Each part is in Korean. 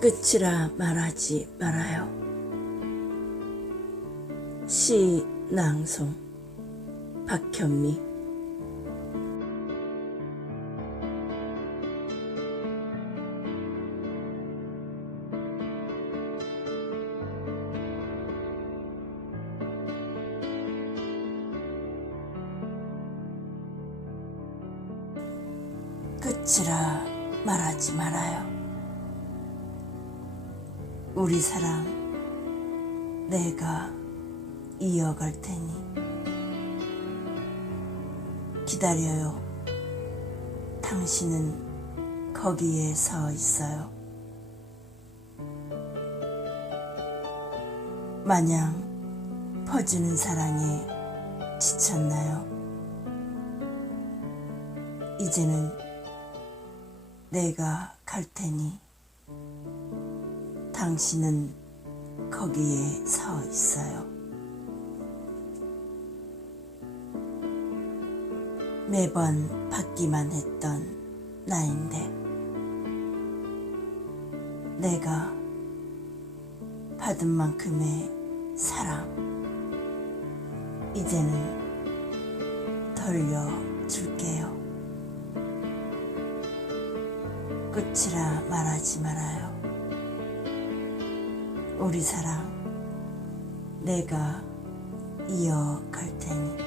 끝이라 말하지 말아요. 시 낭송 박현미 끝이라 말하지 말아요. 우리 사랑 내가 이어갈 테니 기다려요. 당신은 거기에 서 있어요. 마냥 퍼주는 사랑에 지쳤나요? 이제는 내가 갈 테니 당신은 거기에 서 있어요. 매번 받기만 했던 나인데 내가 받은 만큼의 사랑 이제는 돌려줄게요. 끝이라 말하지 말아요. 우리 사랑 내가 이어갈 테니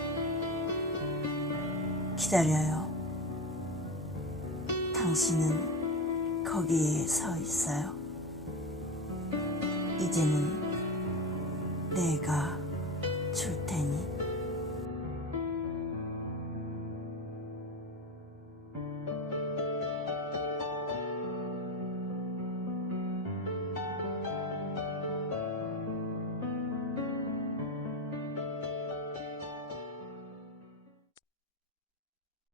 기다려요. 당신은 거기에 서 있어요. 이제는 내가 줄 테니